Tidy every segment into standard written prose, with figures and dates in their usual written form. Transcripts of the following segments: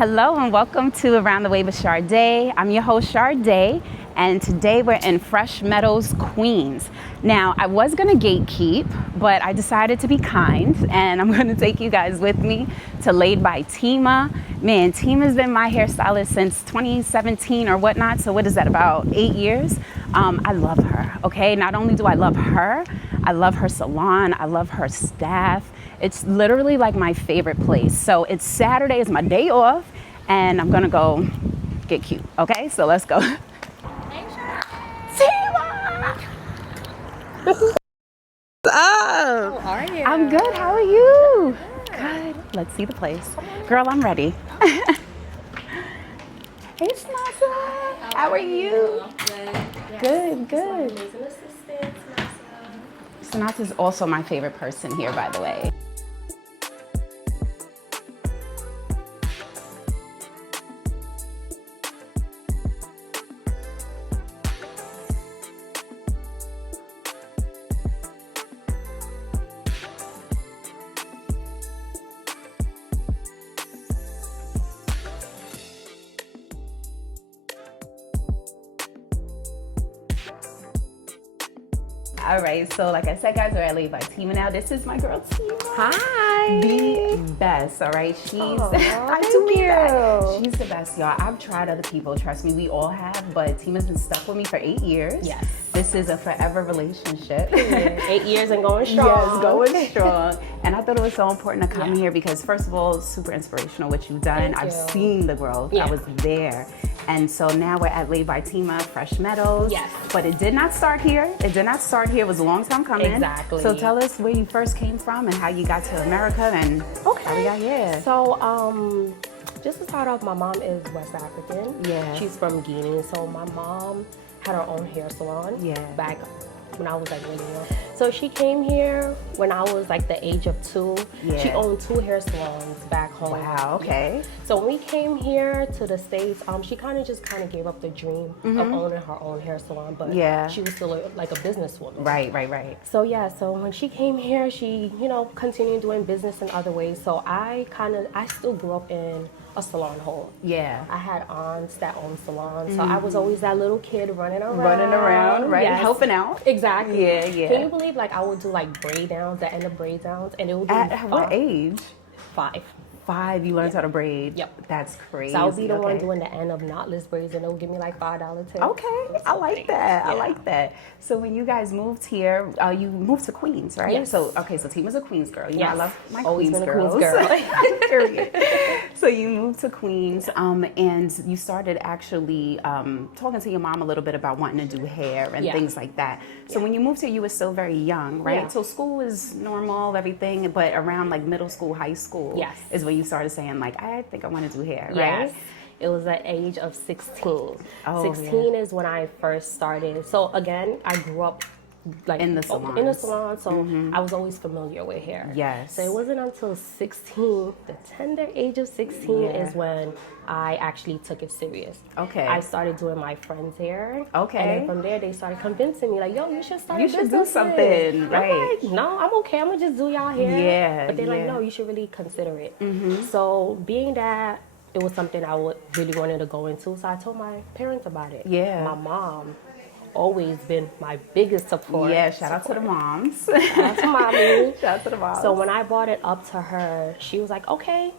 Hello and welcome to Around the Way with Sharde. I'm your host Sharde, and today we're in Fresh Meadows, Queens. Now, I was gonna gatekeep, but I decided to be kind, and I'm gonna take you guys with me to Laid By Tima. Man, Tima's been my hairstylist since 2017 or whatnot, so what is that, about 8 years? I love her, okay? Not only do I love her salon, I love her staff. It's literally like my favorite place. So it's Saturday, it's my day off, and I'm gonna go get cute, okay? So let's go. Hey, Tima! What's up? how are you? I'm good, how are you? Good. Let's see the place. Girl, I'm ready. Hey, Snazza. How are you? Good, good. Snazza is also my favorite person here, by the way. All right, so like I said, guys, we're at Laid By Tima now. This is my girl, Tima. Hi. The best, all right? She's, I do mean that. She's the best, y'all. I've tried other people, trust me, we all have, but Tima's been stuck with me for 8 years. Yes. This is a forever relationship. 8 years and going strong. Yes, going strong. And I thought it was so important to come here because, first of all, it's super inspirational what you've done. Thank I've you. seen the growth. Yeah. I was there. And so now we're at Laid By Tima, Fresh Meadows. Yes. But it did not start here. It did not start here. It was a long time coming. Exactly. So tell us where you first came from and how you got to America and how we got here. So, just to start off, my mom is West African. Yeah. She's from Guinea. So my mom had her own hair salon. Yeah. Back when I was like really young. So she came here when I was like the age of 2. Yeah. She owned 2 hair salons back home. Wow, okay. So when we came here to the States, she kind of gave up the dream of owning her own hair salon, but she was still like a businesswoman. Right. So yeah, so when she came here, she, continued doing business in other ways. So I still grew up in a salon home. Yeah. I had aunts that owned salons, so I was always that little kid running around. Right? Yes. Helping out. Exactly. Yeah. Can you believe like I would do like braid downs, the end of braid downs, and it would be At what age? 5. 5, you learned how to braid. Yep. That's crazy. So I would be the one doing the end of knotless braids, and it would give me like $5 tip. Okay, I like that. I like that. So when you guys moved here, you moved to Queens, right? Yes. So Tima's a Queens girl. You know, I love my Always Queens been a girls. Queens girl. Period. So you moved to Queens, and you started actually talking to your mom a little bit about wanting to do hair and things like that. So when you moved here, you were still very young, right? Yeah. So school was normal, everything, but around like middle school, high school is when you started saying like, I think I want to do hair, right? Yes. It was at age of 16. Oh, 16 is when I first started. So again, I grew up like In the salon, so I was always familiar with hair. Yes. So it wasn't until 16, the tender age of 16 is when I actually took it serious. Okay. I started doing my friends' hair. Okay. And then from there, they started convincing me like, yo, you should start a You should business. do something, I'm right? like, no, I'm okay. I'm gonna just do y'all hair. Yeah, But they're like, yeah. no, you should really consider it. So being that it was something I would really wanted to go into, so I told my parents about it. Yeah. My mom always been my biggest support. Yeah, shout out to the moms. Shout out to mommy. Shout out to the moms. So when I brought it up to her, she was like, okay.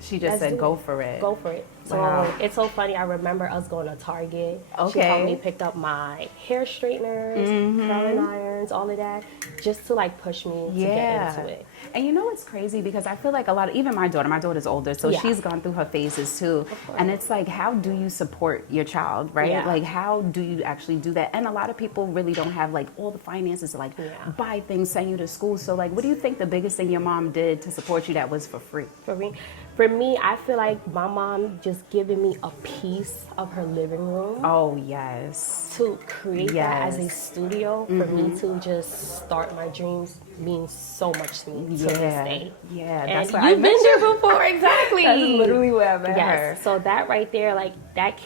She just let's said, do go for it. Go for it. So Wow. it's so funny. I remember us going to Target. She Okay. helped me pick up my hair straighteners, curling irons, all of that, just to like push me to get into it. And you know what's crazy? Because I feel like a lot of, even my daughter's older, so she's gone through her phases too. And it's like, how do you support your child, right? Yeah. Like, how do you actually do that? And a lot of people really don't have like all the finances to like buy things, send you to school. So like, what do you think the biggest thing your mom did to support you that was for free? For me, I feel like my mom just giving me a piece of her living room. Oh, yes. To create that as a studio for me to just start my dreams means so much to me to this day. Yeah, And that's why you've been there before, exactly. That's literally where I met her. So that right there, like that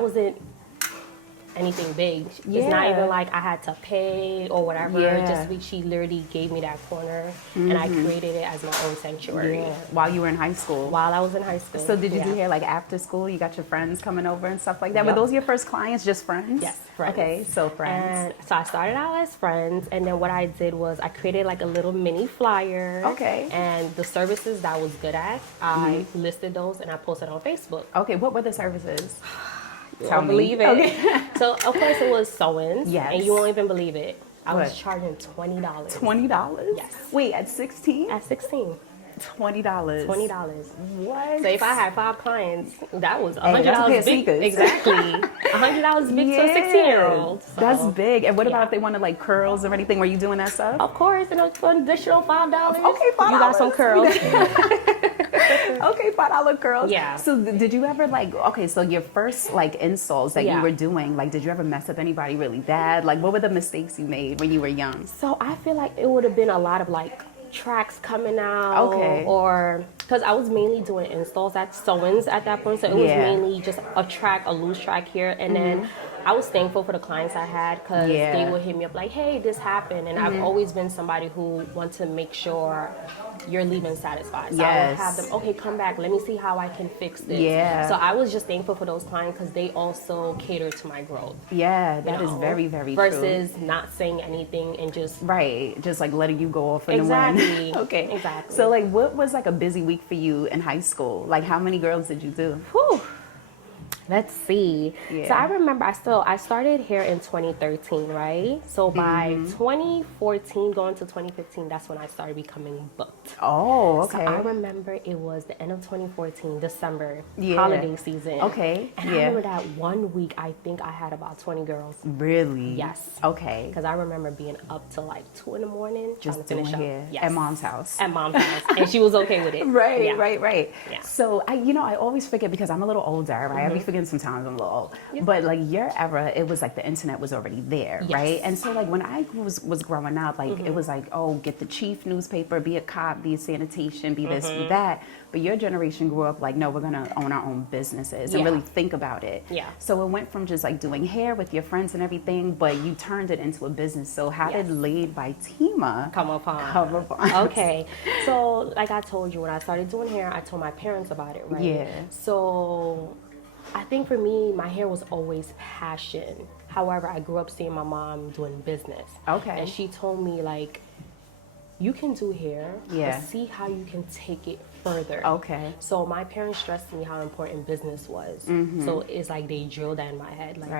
wasn't anything big. It's not even like I had to pay or whatever. She literally gave me that corner, and I created it as my own sanctuary. While you were in high school? While I was in high school. So did you do hair like after school? You got your friends coming over and stuff like that? Were those your first clients, just friends? Yes, friends. Okay, so friends. And so I started out as friends, and then what I did was I created like a little mini flyer. Okay. And the services that I was good at, I listed those and I posted on Facebook. Okay, what were the services? You won't believe it. Okay. So of course it was sewings. Yes. And you won't even believe it. I was charging $20. $20? Yes. Wait, at 16? At 16. $20. $20. What? So if I had 5 clients, that was $100 big. Sneakers. Exactly. $100 big to a 16-year-old. So. That's big. And what about if they wanted like curls or anything? Were you doing that stuff? Of course, and an additional $5. Okay, $5. You got some curls. Okay, $5 curls. Yeah. So did you ever like, okay, so your first like installs that you were doing, like did you ever mess up anybody really bad? Like what were the mistakes you made when you were young? So I feel like it would have been a lot of like tracks coming out, or because I was mainly doing installs at sewings at that point, so it was mainly just a loose track here, and then I was thankful for the clients I had because they would hit me up like, hey, this happened, and I've always been somebody who wants to make sure you're leaving satisfied. So I would have them, okay, come back, let me see how I can fix this. So I was just thankful for those clients because they also cater to my growth. That is very, very true. Versus not saying anything and just just like letting you go off in the wind. Okay, exactly. So like, what was like a busy week for you in high school? Like, how many girls did you do? Whew. Let's see. So I remember I started here in 2013, right? So by 2014 going to 2015, that's when I started becoming booked. Oh, okay. So I remember it was the end of 2014, December, holiday season. Okay. And I remember that one week, I think I had about 20 girls. Really? Yes. Okay. Because I remember being up till like 2 in the morning just trying to finish up. Yes. At mom's house. At mom's house. And she was okay with it. Right. Yeah. So I always forget because I'm a little older, right? I be forgetting sometimes I'm a little old. But like your era, it was like the internet was already there, right? And so like when I was growing up, like it was like, oh, get the chief newspaper, be a cop, be a sanitation, be this, be that. But your generation grew up like, no, we're gonna own our own businesses and really think about it. So it went from just like doing hair with your friends and everything, but you turned it into a business. So how did Laid by Tima come upon? Okay. So like I told you, when I started doing hair, I told my parents about it, right? So I think for me, my hair was always passion. However, I grew up seeing my mom doing business. And she told me like, you can do hair, but see how you can take it further. So my parents stressed me how important business was. So it's like they drilled that in my head. Like,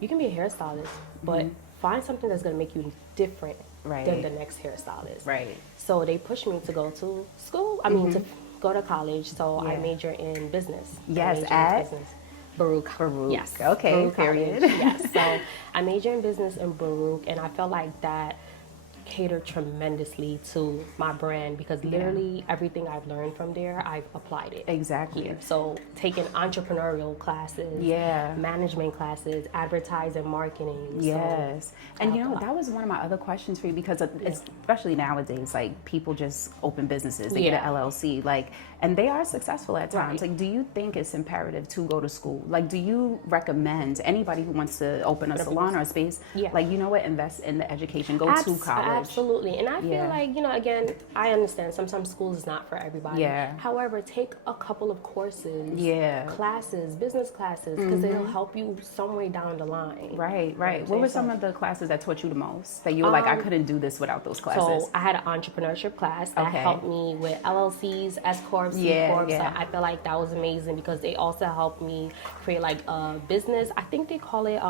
you can be a hairstylist, but find something that's gonna make you different than the next hairstylist. So they pushed me to go to school. I mean, to go to college. So I major in business. At Baruch. Yes. Okay. Baruch Period. College. Yes. So I major in business in Baruch, and I felt like that catered tremendously to my brand because literally everything I've learned from there, I've applied it. Exactly. So taking entrepreneurial classes, management classes, advertising, marketing. Yes. And you know, that was one of my other questions for you because especially nowadays, like people just open businesses, they get an LLC, like, and they are successful at times. Like, do you think it's imperative to go to school? Like, do you recommend anybody who wants to open a salon or a space, like, you know what, invest in the education, go to college? Absolutely. And I feel like, you know, again, I understand sometimes school is not for everybody. However, take a couple of courses, classes, business classes, because it'll help you some way down the line. Right. What were some of the classes that taught you the most? That you were like, I couldn't do this without those classes? So I had an entrepreneurship class that helped me with LLCs, S Corps, C Corps. So I feel like that was amazing because they also helped me create like a business. I think they call it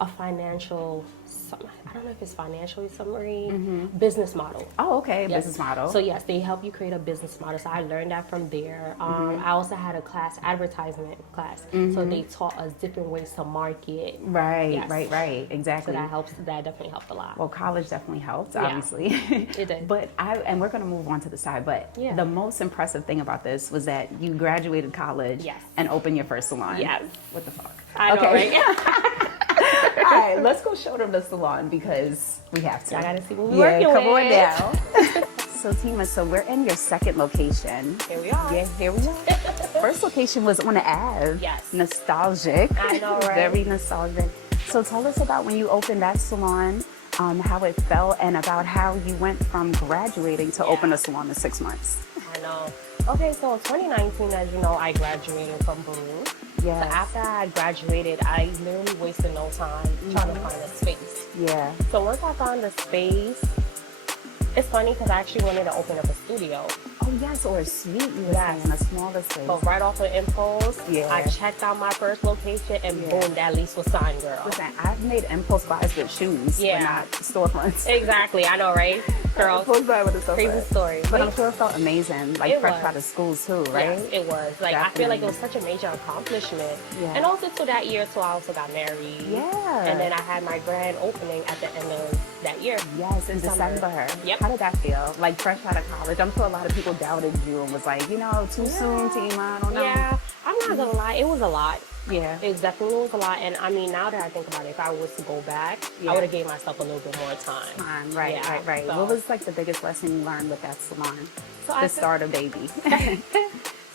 a financial, I don't know if it's financial summary, business model. Oh, okay, business model. So yes, they help you create a business model. So I learned that from there. I also had a class, advertisement class. So they taught us different ways to market. Right, exactly. So that definitely helped a lot. Well, college definitely helped, obviously. It did. But and we're gonna move on to the side, but the most impressive thing about this was that you graduated college and opened your first salon. What the fuck? I know, right? All right, let's go show them the salon because we have to. I gotta see what we're working with. Come on down. So Tima, so we're in your second location. Here we are. Yeah, here we are. First location was on the Ave. Yes. Nostalgic. I know, right? Very nostalgic. So tell us about when you opened that salon, how it felt, and about how you went from graduating to open a salon in 6 months. I know. Okay, so 2019, as you know, I graduated from Peru. Yeah. So after I graduated, I literally wasted no time trying to find a space. Yeah. So once I found a space, it's funny because I actually wanted to open up a studio. Oh yes, or a suite, you were saying, a smaller space. But right off of impulse, Yeah. I checked out my first location and boom, that lease was signed, girl. Listen, I've made impulse buys with shoes, but not storefronts. Exactly, I know, right? Girl, Impulse buy with a storefront. crazy story. But I'm sure it felt amazing, like It fresh was. out of school too, right? Yes, it was. Like, I feel like it was such a major accomplishment. Yeah. And also to that year, so I also got married. Yeah. And then I had my grand opening at the end of that year. Yes, in December. Yep. How did that feel? Like fresh out of college. I'm sure a lot of people doubted you and was like, too soon, Tima, I don't know. Yeah, I'm not gonna lie, it was a lot. Yeah. It definitely was a lot. And I mean, now that I think about it, if I was to go back, I would have gave myself a little bit more time. Right, Yeah, right. so- What was like the biggest lesson you learned with that salon? So The start of baby.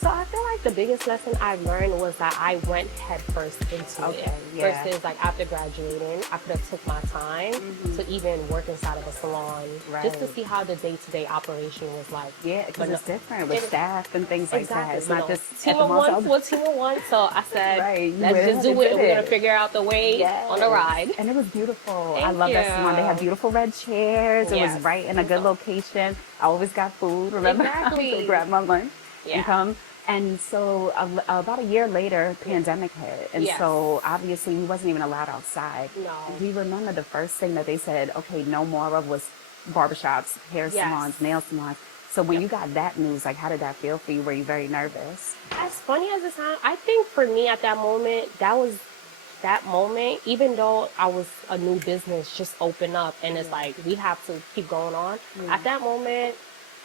So I feel like the biggest lesson I learned was that I went head first into it. Yeah. Versus like after graduating, I could have took my time to even work inside of a salon. Just to Right. see how the day-to-day operation was like. Yeah, because it's different with it- staff and things like that. Exactly. It's not just at the Tima mall. wants what Tima wants. So I said, Right, you let's went just ahead do and it. did We're it. gonna figure out the way on the ride. And it was beautiful. I Thank love that you. salon. They have beautiful red chairs. It Yes. was right in a good location. I always got food. Remember? Exactly. I would grab my lunch and Yeah. come. And so about a year later, pandemic hit. And Yes. so obviously we wasn't even allowed outside. No. Do you remember the first thing that they said, okay, no more of was barbershops, hair Yes. salons, nail salons. So when you got that news, like how did that feel for you? Were you very nervous? As funny as it sounds, I think for me at that moment, that moment, even though I was a new business just open up and it's like we have to keep going on. At that moment,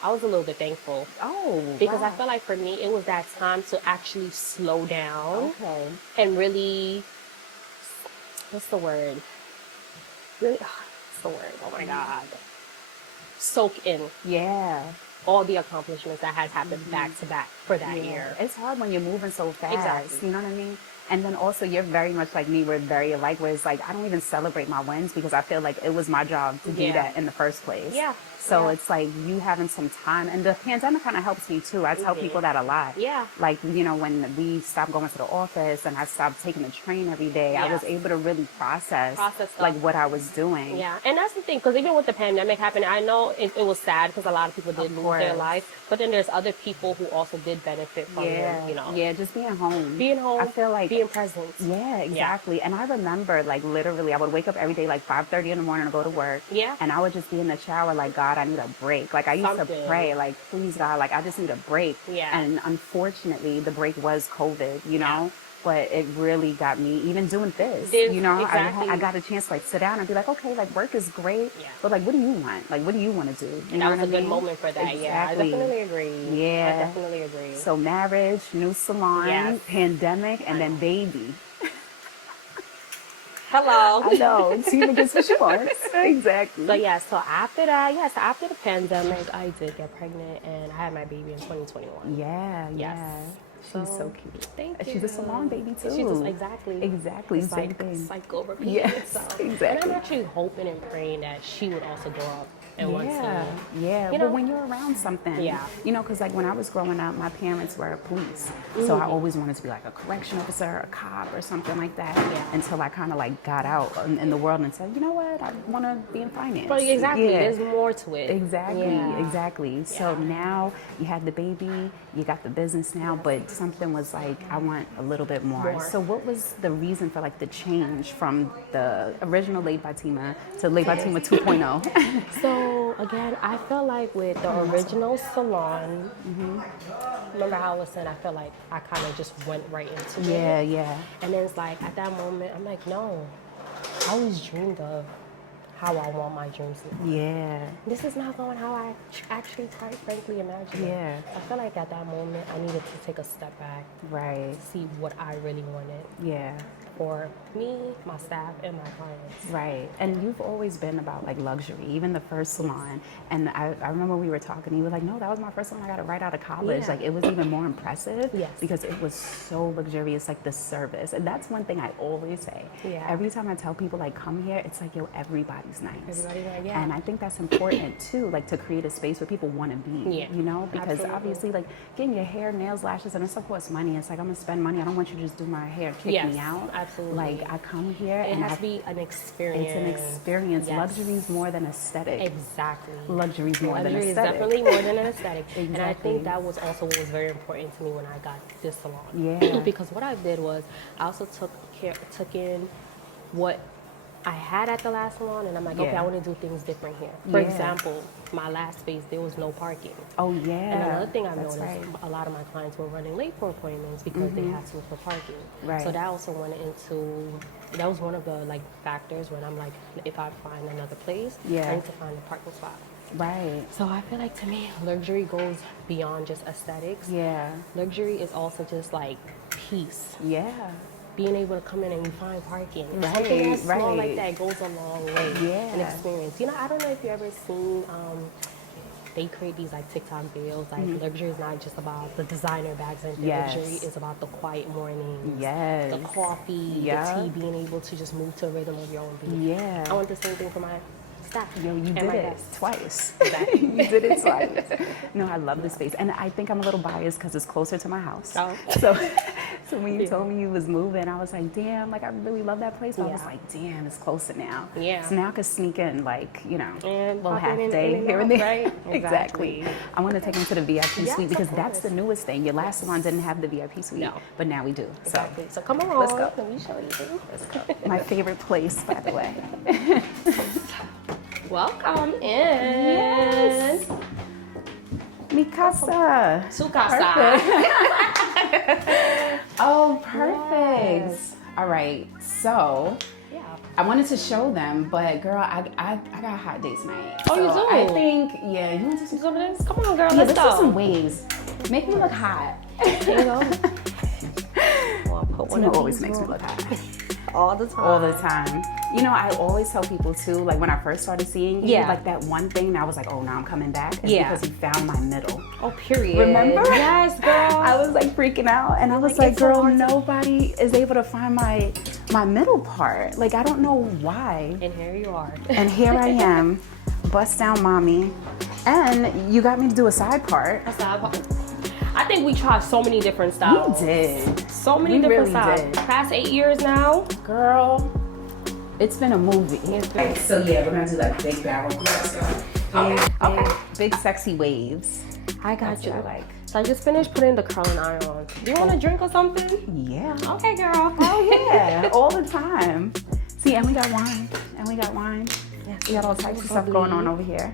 I was a little bit thankful. Oh, Because I wow. felt like for me, it was that time to actually slow down Okay. and really, what's the word? Really, what's the word? Oh my God. Soak in Yeah. all the accomplishments that has happened back to back for that year. It's hard when you're moving so fast. Exactly. You know what I mean? And then also you're very much like me. We're very alike. Where it's like I don't even celebrate my wins because I feel like it was my job to do Yeah. that in the first place. Yeah. So Yeah. it's like you having some time, and the pandemic kind of helps me too. I tell people that a lot. Yeah. Like when we stopped going to the office and I stopped taking the train every day, I was Yes. able to really process Process stuff. like what I was doing. Yeah, and that's the thing, because even with the pandemic happening, I know it was sad because a lot of people did lose their course. life, but then there's other people who also did benefit from Yeah. it, Yeah. Just being home. being home, I feel like being present. Yeah, exactly. And I remember, like, literally, I would wake up every day, like, 5:30 in the morning to go to work. Yeah. And I would just be in the shower, like, God, I need a break. Like, I used to Something. pray, like, please, God, like, I just need a break. Yeah. And unfortunately, the break was COVID, you know? But it really got me, even doing this, you know? Exactly. I got a chance to, like, sit down and be like, okay, like, work is great. Yeah. But, like, what do you want? Like, what do you want to do? You And know that was what a I good mean? moment for that. Yeah, I Exactly. definitely agree. Yeah. I definitely agree. So marriage, new salon, Yes. pandemic, and then baby. Hello. I know. Tina gets what she wants. Exactly. So yeah, so after that, after the pandemic, I did get pregnant and I had my baby in 2021. Yeah, yeah. She's so So, cute. Thank you. She's a salon baby too. She's just, exactly. Exactly. It's Same like thing. cycle repeating Yes, itself. exactly. And I'm actually hoping and praying that she would also grow up and want Yeah, to. yeah. you But know? when you're around something, Yeah. you know, because like when I was growing up, my parents were police, so I always wanted to be like a correction officer, a cop, or something like that. Yeah. Until I kind of like got out in the world and said, you know what, I want to be in finance. But exactly, Yeah. there's more to it. Exactly, Yeah. exactly. So Yeah. now you had the baby, you got the business now, but something was like, I want a little bit more. More. So what was the reason for like the change from the original Laid by Tima to Laid by Tima 2.0? So again, I felt like with the original salon, remember how I was saying I felt like I kind of just went right into it. Yeah, yeah. And then it's like at that moment, I'm like, no, I always dreamed of how I want my dreams to be. Yeah. This is not going how I actually, quite frankly, imagined it. Yeah. I feel like at that moment, I needed to take a step back Right. to see what I really wanted Yeah. for me, my staff, and my clients. Right. And you've always been about like luxury, even the first salon. And I remember we were talking, you were like, no, that was my first salon I got it right out of college. Yeah. Like it was even more impressive Yes. because it was so luxurious, like the service. And that's one thing I always say. Yeah. Every time I tell people like come here, it's like, yo, everybody's nice. Everybody's like, yeah. And I think that's important too, like to create a space where people want to be, Yeah. you know, because Absolutely. obviously like getting your hair, nails, lashes, and it stuff costs money. It's like, I'm gonna spend money. I don't want you to just do my hair and kick Yes, me out. absolutely. Like I come here It and has to be an experience. it's an experience. Yes. Luxury's more than aesthetic. Exactly. Luxury's more than Luxury is aesthetic. definitely more than an aesthetic. Exactly. And I think that was also what was very important to me when I got this salon. Yeah. Because what I did was I also took in what I had at the last salon, and I'm like, okay, Yeah. I want to do things different here. For Yeah. example, my last space, there was no parking. Oh yeah. And another thing I've That's noticed, right. a lot of my clients were running late for appointments because they had to for parking. Right. So that also went into, that was one of the like factors when I'm like, if I find another place, Yeah. I need to find a parking spot. Right. So I feel like to me, luxury goes beyond just aesthetics. Yeah. Luxury is also just like peace. Yeah. Being able to come in and you find parking. Right, Something that's small right. like that goes a long way. Yeah. An experience. You know, I don't know if you ever seen, they create these like TikTok videos. Like luxury is not just about the designer bags and Yes. luxury is about the quiet mornings. Yes. The coffee, Yeah. the tea, being able to just move to a rhythm of your own beat. Yeah. I want the same thing for my staff. Yo, you and did my it guests. twice. Exactly. You did it twice. No, I love this space, and I think I'm a little biased because it's closer to my house. Oh. So when you told me you was moving, I was like, damn, like I really love that place. But I was Yeah. like, damn, it's closer now. Yeah. So now I could sneak in, like, you know, And little pop half in and day in here and out, there. right? Exactly. I want to take them to the VIP Yes, suite because of that's the course. newest thing. Your last salon didn't have the VIP suite, No. but now we do. Exactly. So So come along. Let's go. Let me show you. let's go. My favorite place, by the way. Welcome in. Yes. Mi casa. Su casa. Oh, perfect. Yes. All right. So Yeah. I wanted to show them, but girl, I got a hot date tonight. Oh, you So do? I think, yeah, you want to do some Some of this? Come on, girl. yeah, Let's let's do some go. waves. Make me look hot. There you go. Well, put one Tima of always these makes me on. look hot. All the time. All the time. You know, I always tell people too, like when I first started seeing you, Yeah. like that one thing, I was like, oh, now I'm coming back. It's Yeah. because you found my middle. Oh, period. Remember? Yes, girl. I was like freaking out, and I was Like, like, it's so girl, hard to- nobody is able to find my middle part. Like, I don't know why. And here you are. And here I am, bust down mommy, and you got me to do a side part. I think we tried so many different styles. We did. So many We different really styles. did. Past 8 years now. Girl, it's been a movie. Okay, so yeah, we're gonna do like big barrel curls. Okay. Big sexy waves. I got That's you. what I like. So I just finished putting the curling iron on. Do you want a drink or something? Yeah. Okay, girl. Oh yeah, all the time. See, and we got wine. And we got wine. We got all types of stuff going on over here.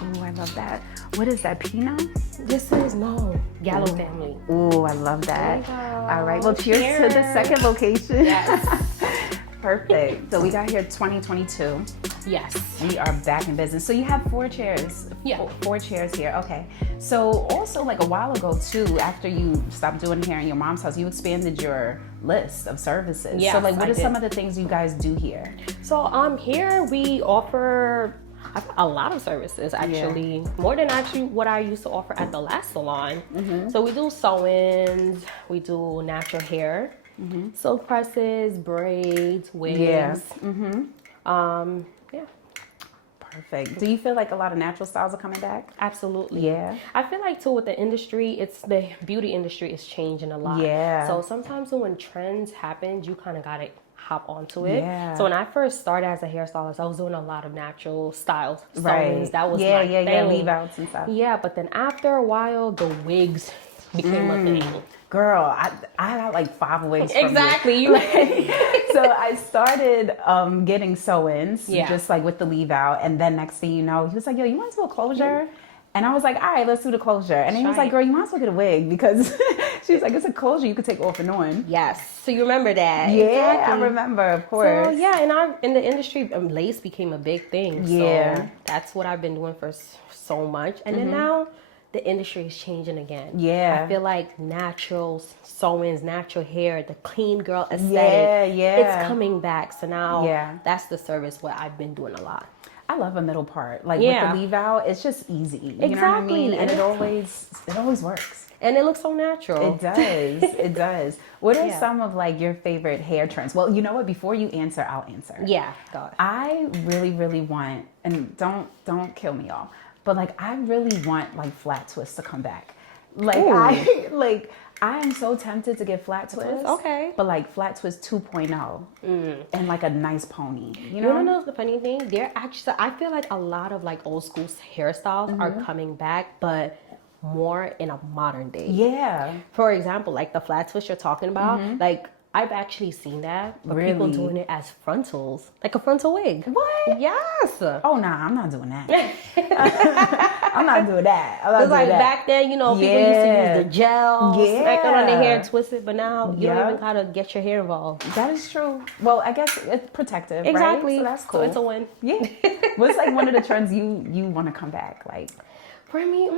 Oh, I love that. What is that, Pinot? This is Gallo family. Oh, I love that. There you go. All right, well, cheers to the second location. Yes. Perfect. So we got here 2022. Yes. We are back in business. So you have 4 chairs. Yeah. Four chairs here. Okay. So also like a while ago too, after you stopped doing hair in your mom's house, you expanded your list of services. Yes, So like what I are some did. of the things you guys do here? So here we offer a lot of services actually, more than actually what I used to offer at the last salon. So we do sew-ins, we do natural hair, silk presses, braids, wigs. Yeah. Yeah, Perfect. Do you feel like a lot of natural styles are coming back? absolutely. Yeah. I feel like too with the industry, it's the beauty industry is changing a lot. Yeah. So sometimes when trends happen, you kind of gotta hop onto it. Yeah. So when I first started as a hairstylist, I was doing a lot of natural styles. Right. sew-ins. That was yeah, my yeah, thing. leave outs and stuff. Yeah, but then after a while, the wigs became a thing. Girl, I got like 5 wigs from you. Exactly. You So I started getting sew-ins, Yeah. just like with the leave out, and then next thing you know, he was like, "Yo, you want to do a closure?" And I was like, all right, let's do the closure. And he was like, girl, you might as well get a wig because she was like, it's a closure you could take off and on. Yes. So you remember that? Yeah, exactly. I remember, of course. So yeah, and in the industry, lace became a big thing. Yeah. So that's what I've been doing for so much. And then now the industry is changing again. Yeah. I feel like natural sewings, natural hair, the clean girl aesthetic, it's coming back. So now that's the service what I've been doing a lot. I love a middle part. Like with the leave out, it's just easy. You know what I mean? And it always works. And it looks so natural. It does. It does. What are some of like your favorite hair trends? Well, you know what? Before you answer, I'll answer. Yeah, go ahead. I really, really want, and don't kill me all, but like I really want like flat twists to come back. Like I am so tempted to get flat twists. Okay. But like flat twist 2.0 and like a nice pony. You know the funny thing? They're actually, I feel like a lot of like old school hairstyles are coming back, but more in a modern day. Yeah. For example, like the flat twist you're talking about, like I've actually seen that, but people doing it as frontals, like a frontal wig. What? Yes. Oh, nah, I'm not doing that. I'm not doing that. It's like back then, you know, people used to use the gel, smack it on their hair, twist it, but now you don't even gotta get your hair involved. That is true. Well, I guess it's protective, exactly. Right? So that's cool. So it's a win. Yeah. What's like one of the trends you want to come back? Like for me,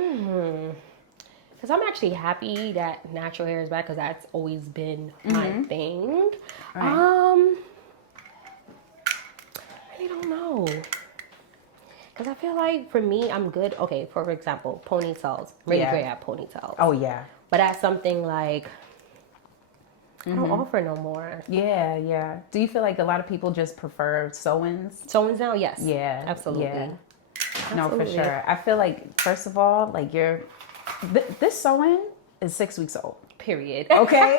because I'm actually happy that natural hair is back because that's always been my thing. Right. I really don't know. Because I feel like for me, I'm good. Okay, for example, ponytails. Really great at ponytails. Oh, yeah. But that's something like I don't offer no more. Yeah, yeah. Do you feel like a lot of people just prefer sew-ins? Sew-ins now? Yes. Yeah. Absolutely. Yeah. No, for sure. I feel like, first of all, like this sew-in is 6 weeks old. Period. Okay?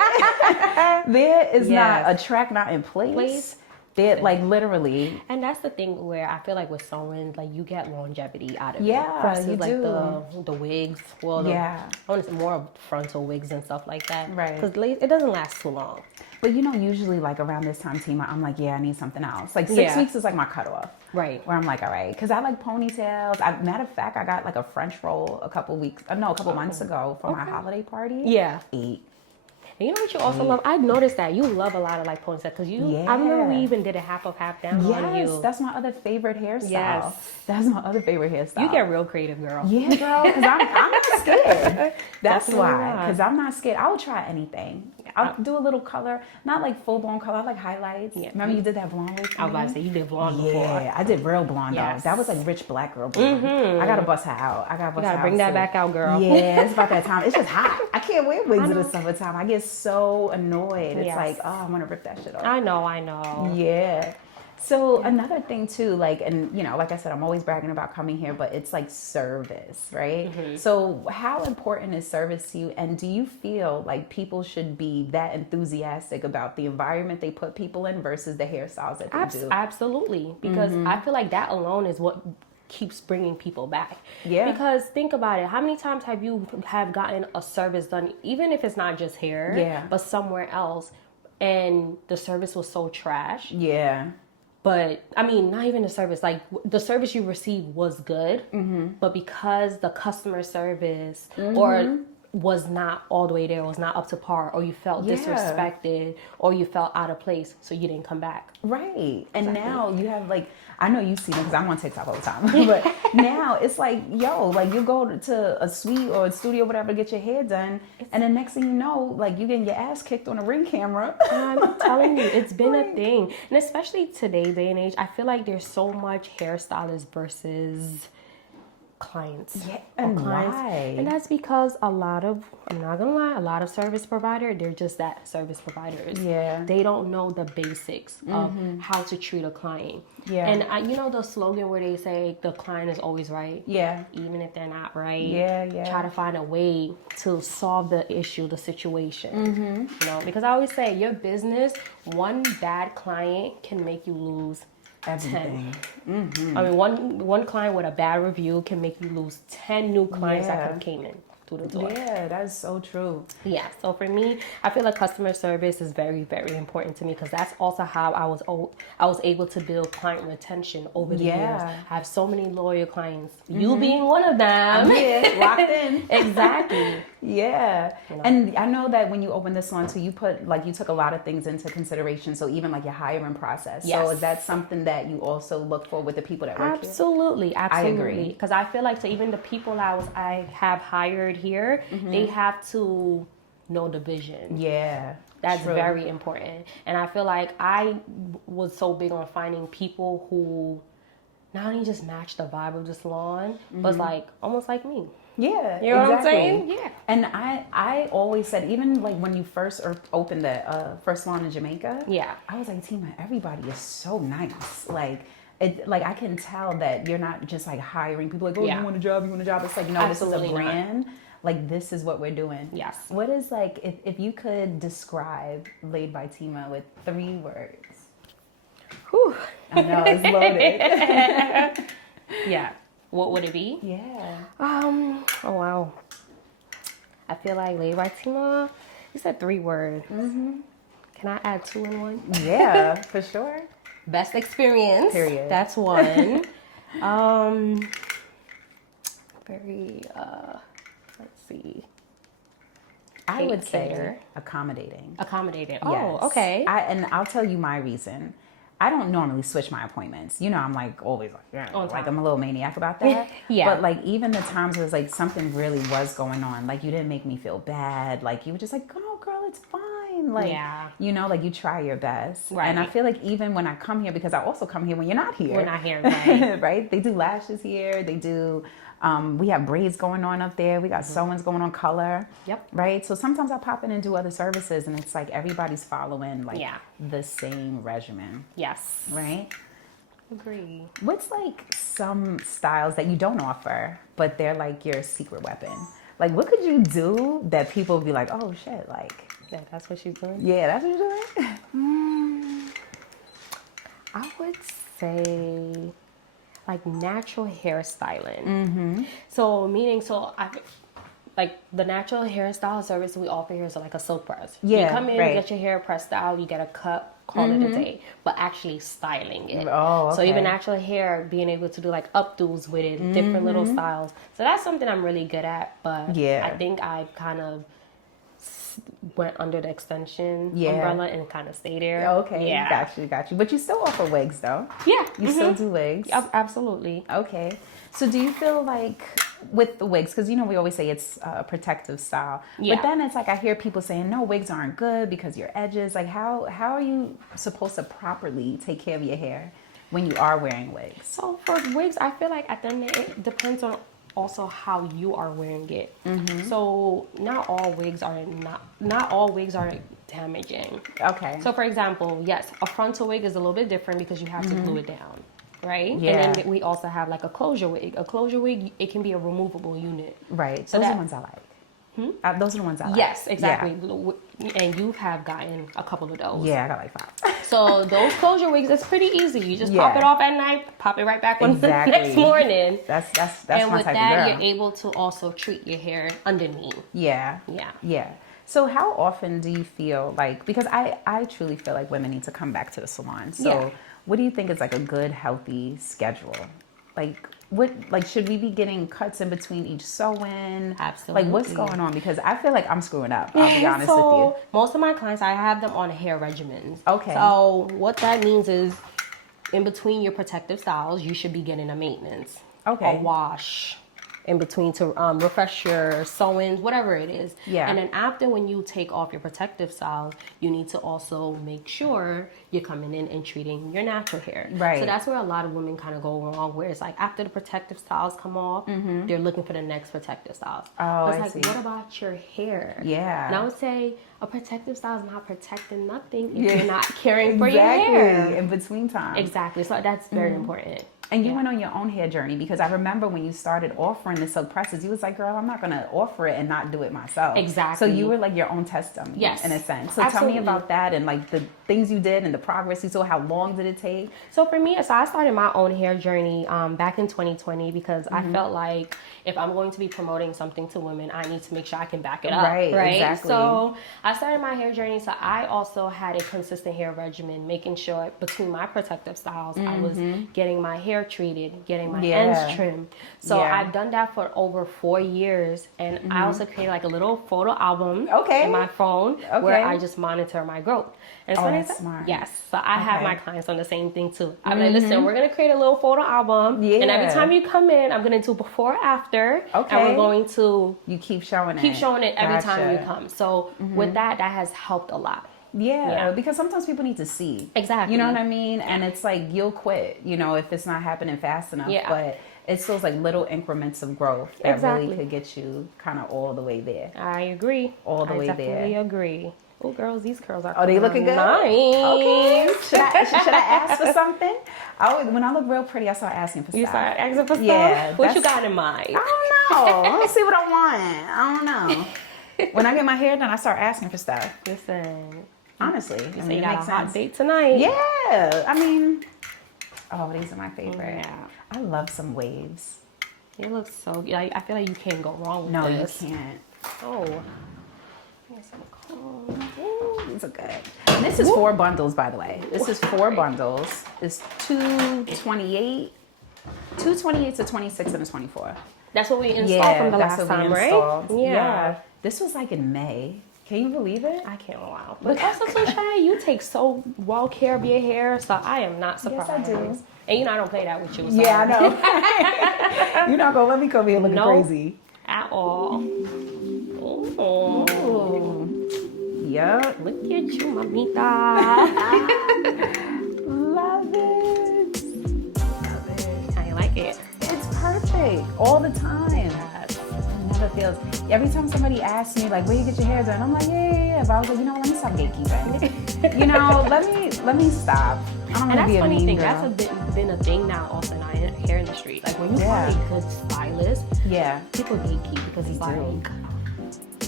There is not a track not in place. They're like literally. And that's the thing where I feel like with sewing, like you get longevity out of it. Yeah, versus you like do. the wigs. Well, I want to say more frontal wigs and stuff like that. Right. Because it doesn't last too long. But you know, usually like around this time, Tima, I'm like, I need something else. Like 6 weeks is like my cutoff. Right. Where I'm like, all right. Because I like ponytails. Matter of fact, I got like a French roll a couple months ago for my holiday party. Yeah. Eat. And you know what you also love? I noticed that you love a lot of like ponytails because I remember we even did a half up, half down on you. Yes, that's my other favorite hairstyle. Yes. That's my other favorite hairstyle. You get real creative, girl. Yeah, girl, because I'm not scared. That's why, because I'm not scared. I will try anything. I'll do a little color, not like full blown color. I like highlights. Yeah. Remember you did that blonde wig? I was about to say you did blonde before. Yeah, I did real blonde. Yes. That was like rich black girl blonde. I gotta bust her out. You gotta bring that back out, girl. Yeah, it's about that time. It's just hot. I can't wear wigs in the summertime. I get so annoyed. It's like, oh, I want to rip that shit off. I know. Yeah. So another thing too, like, and you know, like I said, I'm always bragging about coming here, but it's like service, right? So how important is service to you? And do you feel like people should be that enthusiastic about the environment they put people in versus the hairstyles that they do? Absolutely. Because I feel like that alone is what keeps bringing people back. Yeah. Because think about it. How many times have you gotten a service done, even if it's not just hair, but somewhere else, and the service was so trash? Yeah. But I mean, not even the service, like the service you received was good, but because the customer service or was not all the way there, was not up to par, or you felt disrespected, or you felt out of place, so you didn't come back. Right. And now you have like, I know you see them because I'm on TikTok all the time, but now it's like, like you go to a suite or a studio, whatever, to get your hair done, and the next thing you know, like you getting your ass kicked on a Ring camera. I'm telling you, it's been a thing. And especially today, day and age, I feel like there's so much hairstylists versus clients. Yeah, and clients. why? And that's because I'm not gonna lie, a lot of service provider, they're just that, service providers. Yeah. They don't know the basics of how to treat a client. Yeah. And you know the slogan where they say the client is always right? Yeah. Even if they're not right. Yeah. Try to find a way to solve the issue, the situation. You know, because I always say your business, one bad client can make you lose everything. 10. I mean, one client with a bad review can make you lose 10 new clients that could have came in. through the door. Yeah, that's so true. Yeah, so for me, I feel like customer service is very, very important to me because that's also how I was able to build client retention over the years. I have so many loyal clients, you being one of them. Yeah, locked in. Exactly. Yeah. And I know that when you opened the salon too, you took a lot of things into consideration. So even like your hiring process. Yes. So is that something that you also look for with the people that work here? Absolutely. I agree. Because I feel like even the people I have hired here, they have to know the vision. Yeah. That's very important. And I feel like I was so big on finding people who not only just match the vibe of the salon, but like almost like me. Yeah, you know exactly. what I'm saying? Yeah. And I always said, even like when you first opened the first salon in Jamaica, I was like, Tima, everybody is so nice. Like I can tell that you're not just like hiring people like, oh, you want a job, It's like, no, Absolutely this is a brand. Like, this is what we're doing. Yes. What is like, if you could describe Laid by Tima with 3 words? Whew. I know, it's loaded. Yeah. What would it be? Yeah. Oh wow. I feel like Laid by Tima. You said 3 words. Can I add 2 in one? Yeah, for sure. Best experience. Period. That's one. Very. Let's see. I would say accommodating. Accommodating. Yes. Oh, okay. And I'll tell you my reason. I don't normally switch my appointments. You know, I'm like always like I'm a little maniac about that. Yeah. But like even the times where it's like something really was going on, like you didn't make me feel bad. Like you were just like, oh girl, it's fine. Like, you know, like you try your best. Right. And I feel like even when I come here, because I also come here when you're not here. We're not here, right? Right? They do lashes here. They do, we have braids going on up there. We got sew-ins going on, color. Yep. Right? So sometimes I pop in and do other services and it's like everybody's following like the same regimen. Yes. Right? Agree. What's like some styles that you don't offer, but they're like your secret weapon? Like what could you do that people would be like, oh shit, like. Yeah, that's what she's doing? Yeah, that's what you're doing? I would say like natural hairstyling. So like the natural hairstyle service we offer here is like a silk press. Yeah, you come in, you get your hair pressed out, you get a cut, call it a day. But actually styling it. Oh, okay. So even natural hair, being able to do like updos with it, different little styles. So that's something I'm really good at. But I think I kind of went under the extension umbrella and kind of stay there. Okay, got you. But you still offer wigs though. Yeah. You still do wigs? Absolutely. Okay. So do you feel like with the wigs, because you know we always say it's a protective style, but then it's like I hear people saying no, wigs aren't good because your edges, like how are you supposed to properly take care of your hair when you are wearing wigs? So for wigs, I feel like at the end it depends on also how you are wearing it. So not all wigs are damaging. Okay. So for example, yes, a frontal wig is a little bit different because you have to glue it down, right? Yeah. And then we also have like a closure wig. A closure wig, it can be a removable unit. Right. So those are the ones I like. Those are the ones I like. Yes, exactly. Yeah. And you have gotten a couple of those. Yeah, I got like 5. So those closure wigs, it's pretty easy. You just pop it off at night, pop it right back on the next morning. That's and my with type that, of girl. you're able to also treat your hair underneath. Yeah. So how often do you feel like, because I truly feel like women need to come back to the salon. So what do you think is like a good, healthy schedule? Like should we be getting cuts in between each sew-in? Absolutely. Like what's going on? Because I feel like I'm screwing up. I'll be honest with you. Most of my clients, I have them on hair regimens. Okay. So what that means is in between your protective styles, you should be getting a maintenance. Okay. A wash in between to refresh your sew-ins, whatever it is. Yeah. And then after, when you take off your protective styles, you need to also make sure you're coming in and treating your natural hair. Right. So that's where a lot of women kind of go wrong, where it's like after the protective styles come off, they're looking for the next protective styles. Oh, it's I like, see. what about your hair? Yeah. And I would say a protective style is not protecting nothing if you're not caring for your hair. In between time. Exactly. So that's very important. And you went on your own hair journey, because I remember when you started offering the silk presses, you was like, girl, I'm not going to offer it and not do it myself. Exactly. So you were like your own test dummy, in a sense. So tell me about that and like the things you did and the progress you saw. How long did it take? So for me, I started my own hair journey back in 2020 because I felt like if I'm going to be promoting something to women, I need to make sure I can back it up. Right, exactly. So I started my hair journey. So I also had a consistent hair regimen, making sure between my protective styles, I was getting my hair treated, getting my ends trimmed. So I've done that for over 4 years. And I also created like a little photo album in my phone where I just monitor my growth. And that's smart. Yes. So I have my clients on the same thing too. I'm like, listen, we're going to create a little photo album. Yeah. And every time you come in, I'm going to do before, after. Okay. And we're going to... You keep showing it. Keep showing it every time you come. So with that has helped a lot. Yeah, because sometimes people need to see. Exactly. You know what I mean? And it's like, you'll quit, you know, if it's not happening fast enough. Yeah. But it's those like little increments of growth that really could get you kind of all the way there. I agree. All the way there. I definitely agree. Oh, girls, these curls are they looking good? Nice. Okay. Should I ask for something? When I look real pretty, I start asking for stuff. You start asking for stuff? Yeah. What you got in mind? I don't know. Let me see what I want. I don't know. When I get my hair done, I start asking for stuff. Listen. Honestly. You say you got a hot date tonight. Yeah. I mean, these are my favorite. Yeah. I love some waves. It looks so good. I feel like you can't go wrong with this. No, you can't. Oh. These are good. And this is 4 bundles, by the way. This is 4 bundles. It's 228 to 26 and a 24. That's what we installed from the last time, right? Yeah. This was like in May. Can you believe it? I can't allow. But also, Sharde, you take so well care of your hair, so I am not surprised. Yes, I do. And you know I don't play that with you. So. Yeah, I know. You're not gonna let me come here looking crazy at all. Yep. Look at you, mamita. Love it. Love it. How you like it? It's perfect all the time. Yes. It never feels. Every time somebody asks me like, where you get your hair done, I'm like, yeah. But I was like, you know, let me stop gatekeeping. You know, let me stop. I don't want to be a mean girl. That's been a thing now also in our hair industry. Like when you find a good stylist, people gatekeep because it's like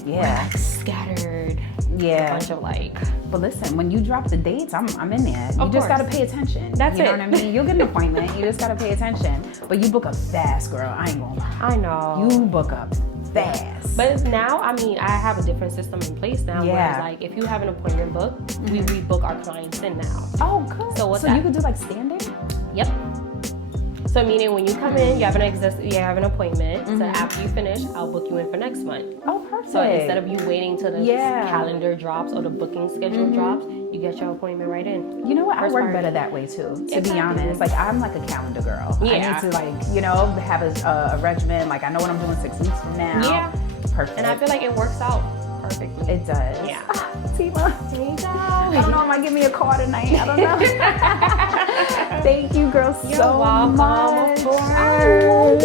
wax scattered. Yeah. A bunch of like. But listen, when you drop the dates, I'm in there. You just gotta pay attention. That's you know what I mean? You'll get an appointment. You just gotta pay attention. But you book up fast, girl. I ain't gonna lie. I know. You book up fast. But now, I mean, I have a different system in place now. Yeah. Where like if you have an appointment booked, we rebook our clients in now. Oh, good. So you could do like standard? Yep. So meaning when you come in, you have an appointment. So after you finish, I'll book you in for next month. Oh, perfect. So instead of you waiting till the calendar drops or the booking schedule drops, you get your appointment right in. You know what? I work better that way too. To be honest, like I'm like a calendar girl. Yeah. I need to like have a regimen. Like I know what I'm doing 6 weeks from now. Yeah. Perfect. And I feel like it works out perfectly. It does. Yeah. Tima. There you go. I don't know. I might give me a call tonight. I don't know. Thank you, girls, so much. Of course.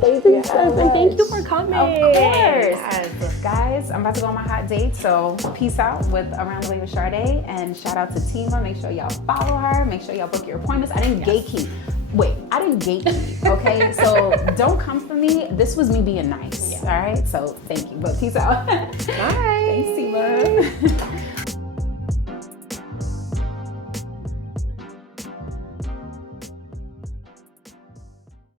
Thank you so much. And thank you for coming. Of course. Yes. Guys, I'm about to go on my hot date, so peace out with Around the Way with Sharde, and shout out to Tima. Make sure y'all follow her. Make sure y'all book your appointments. I didn't gatekeep. Wait, I didn't gatekeep, okay? So don't come for me. This was me being nice, all right? So thank you, but peace out. Bye. Thanks, Tima.